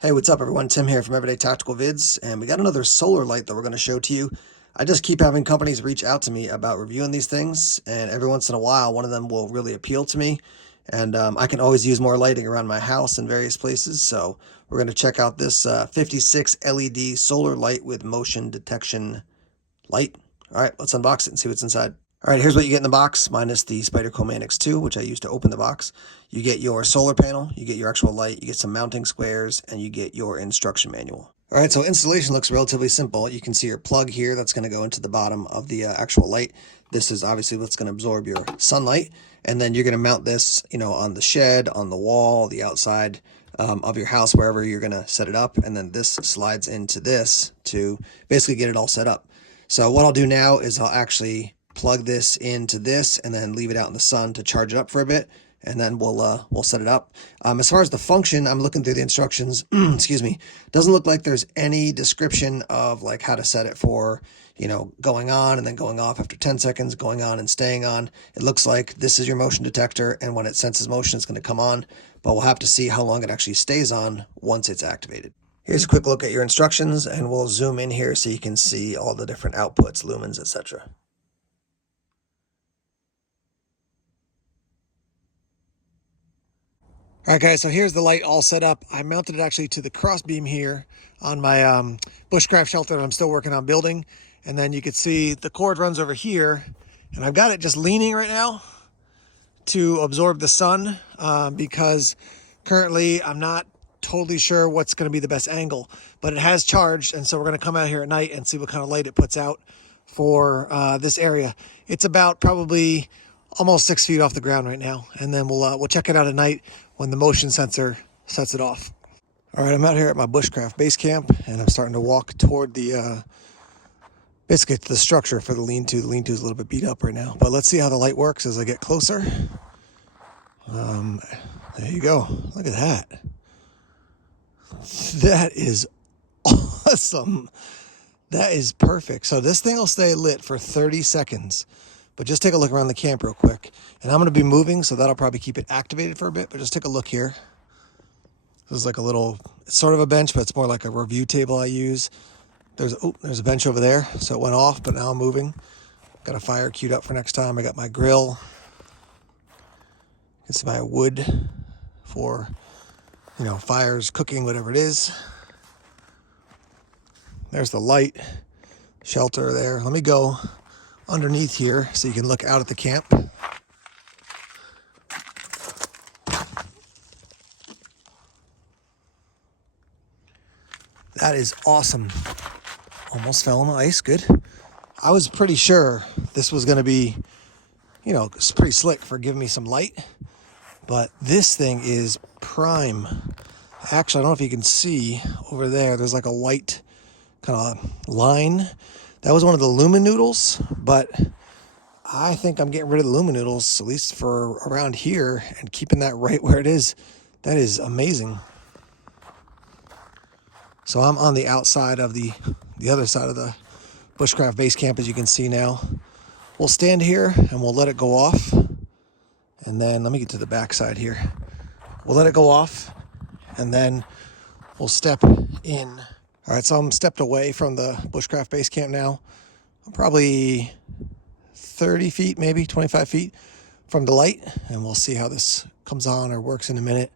Hey, what's up everyone? Tim here from Everyday Tactical Vids, and we got another solar light that we're going to show to you. I just keep having companies reach out to me about reviewing these things, and every once in a while one of them will really appeal to me, and I can always use more lighting around my house in various places, so we're going to check out this 56 LED solar light with motion detection light. Alright, let's unbox it and see what's inside. Alright, here's what you get in the box, minus the Spyderco Manix 2, which I used to open the box. You get your solar panel, you get your actual light, you get some mounting squares, and you get your instruction manual. Alright, so installation looks relatively simple. You can see your plug here that's going to go into the bottom of the actual light. This is obviously what's going to absorb your sunlight, and then you're going to mount this, on the shed, on the wall, the outside of your house, wherever you're going to set it up, and then this slides into this to basically get it all set up. So what I'll do now is I'll actually plug this into this and then leave it out in the sun to charge it up for a bit, and then we'll set it up. As far as the function, I'm looking through the instructions. Excuse me. Doesn't look like there's any description of like how to set it for, going on and then going off after 10 seconds, going on and staying on. It looks like this is your motion detector, and when it senses motion, it's going to come on, but we'll have to see how long it actually stays on once it's activated. Here's a quick look at your instructions, and we'll zoom in here so you can see all the different outputs, lumens, etc. Alright guys, so here's the light all set up. I mounted it actually to the cross beam here on my bushcraft shelter that I'm still working on building. And then you can see the cord runs over here, and I've got it just leaning right now to absorb the sun because currently I'm not totally sure what's going to be the best angle, but it has charged, and so we're going to come out here at night and see what kind of light it puts out for this area. It's about probably almost 6 feet off the ground right now, and then we'll check it out at night when the motion sensor sets it off. All right, I'm out here at my bushcraft base camp, and I'm starting to walk toward the basically to the structure for the lean-to. The lean-to is a little bit beat up right now, but let's see how the light works as I get closer. There you go. Look at that. That is awesome. That is perfect. So this thing will stay lit for 30 seconds. But just take a look around the camp real quick. And I'm going to be moving, so that'll probably keep it activated for a bit. But just take a look here. This is like a little, it's sort of a bench, but it's more like a review table I use. There's a bench over there. So it went off, but now I'm moving. Got a fire queued up for next time. I got my grill. You can see my wood for, fires, cooking, whatever it is. There's the light shelter there. Let me go underneath here so you can look out at the camp. That is awesome. Almost fell on the ice. Good. I was pretty sure this was going to be, it's pretty slick for giving me some light, but this thing is prime. Actually, I don't know if you can see over there, there's like a white kind of line. That was one of the lumen noodles, but I think I'm getting rid of the lumen noodles, at least for around here, and keeping that right where it is. That is amazing. So I'm on the outside of the other side of the bushcraft base camp, as you can see now. We'll stand here and we'll let it go off. And then let me get to the back side here. We'll let it go off, and then we'll step in. All right, so I'm stepped away from the bushcraft base camp now. I'm probably 30 feet, maybe 25 feet from the light, and we'll see how this comes on or works in a minute.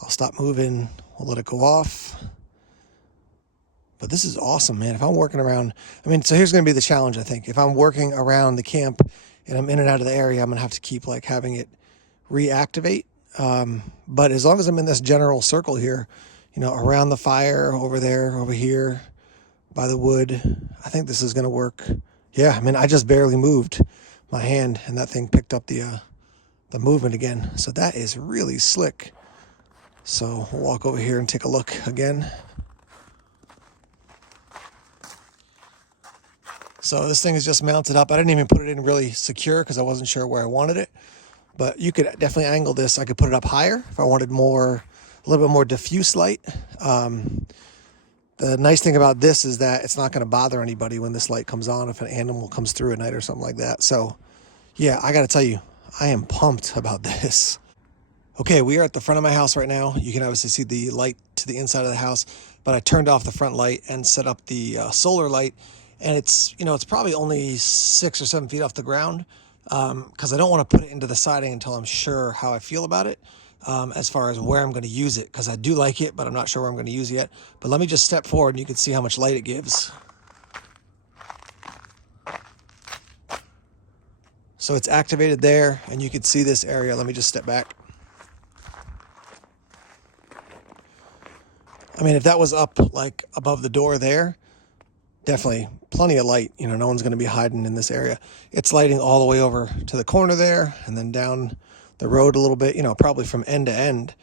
I'll stop moving. We'll let it go off. But this is awesome, man. If I'm working around, so here's going to be the challenge, I think. If I'm working around the camp and I'm in and out of the area, I'm going to have to keep having it reactivate. But as long as I'm in this general circle here, around the fire, over there, over here, by the wood, I think this is going to work. Yeah, I just barely moved my hand, and that thing picked up the movement again. So that is really slick. So we'll walk over here and take a look again. So this thing is just mounted up. I didn't even put it in really secure because I wasn't sure where I wanted it. But you could definitely angle this. I could put it up higher if I wanted a little bit more diffuse light. The nice thing about this is that it's not going to bother anybody when this light comes on if an animal comes through at night or something like that. So, yeah, I got to tell you, I am pumped about this. Okay, we are at the front of my house right now. You can obviously see the light to the inside of the house, but I turned off the front light and set up the solar light. And it's, it's probably only 6 or 7 feet off the ground, because I don't want to put it into the siding until I'm sure how I feel about it, as far as where I'm going to use it, because I do like it, but I'm not sure where I'm going to use it yet. But let me just step forward and you can see how much light it gives. So it's activated there, and you can see this area. Let me just step back. I mean, if that was up like above the door there, definitely plenty of light. No one's going to be hiding in this area. It's lighting all the way over to the corner there, and then down the road a little bit, probably from end to end.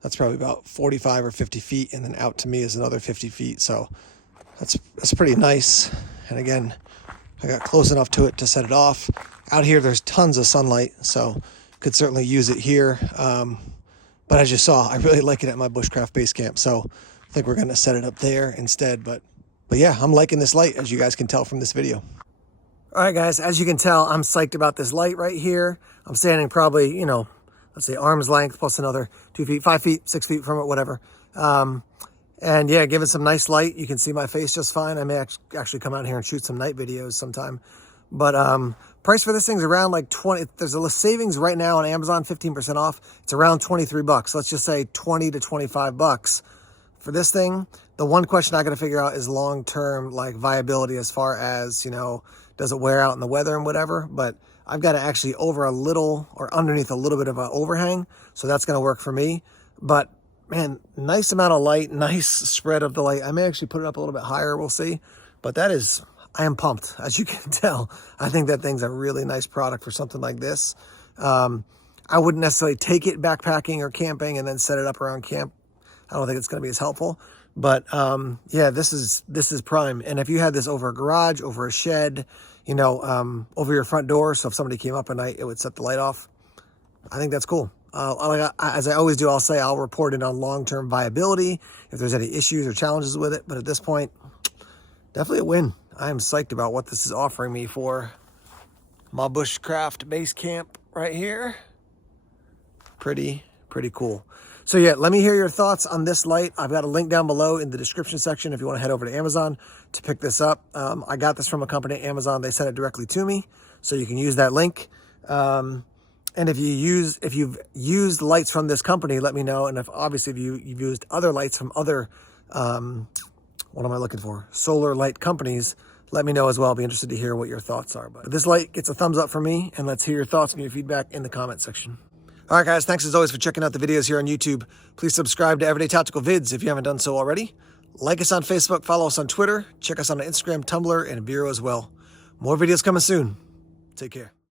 That's probably about 45 or 50 feet, and then out to me is another 50 feet. So that's pretty nice. And again, I got close enough to it to set it off. Out here, there's tons of sunlight, so could certainly use it here. But as you saw, I really like it at my bushcraft base camp, so I think we're going to set it up there instead. But yeah, I'm liking this light, as you guys can tell from this video. All right, guys, as you can tell, I'm psyched about this light right here. I'm standing probably, let's say arm's length plus another 2 feet, 5 feet, 6 feet from it, whatever. And yeah, give it some nice light. You can see my face just fine. I may actually come out here and shoot some night videos sometime. But price for this thing's around like 20. There's a savings right now on Amazon, 15% off. It's around 23 bucks. Let's just say 20 to 25 bucks for this thing. The one question I got to figure out is long-term like viability, as far as, does it wear out in the weather and whatever. But I've got it actually over a little, or underneath a little bit of an overhang, so that's going to work for me. But man, nice amount of light, nice spread of the light. I may actually put it up a little bit higher, we'll see. But I am pumped, as you can tell. I think that thing's a really nice product for something like this. I wouldn't necessarily take it backpacking or camping and then set it up around camp. I don't think it's going to be as helpful. But yeah, this is prime. And if you had this over a garage, over a shed, over your front door, so if somebody came up at night, it would set the light off. I think that's cool. As I always do, I'll report it on long-term viability if there's any issues or challenges with it. But at this point, definitely a win. I am psyched about what this is offering me for my bushcraft base camp right here. Pretty cool. So yeah, let me hear your thoughts on this light. I've got a link down below in the description section if you want to head over to Amazon to pick this up. I got this from a company at Amazon. They sent it directly to me, so you can use that link. And if you've used lights from this company, let me know. And if you've used other lights from other, what am I looking for? Solar light companies, let me know as well. I'll be interested to hear what your thoughts are. But this light gets a thumbs up from me, and let's hear your thoughts and your feedback in the comment section. All right, guys, thanks as always for checking out the videos here on YouTube. Please subscribe to Everyday Tactical Vids if you haven't done so already. Like us on Facebook, follow us on Twitter, check us on Instagram, Tumblr, and Vero as well. More videos coming soon. Take care.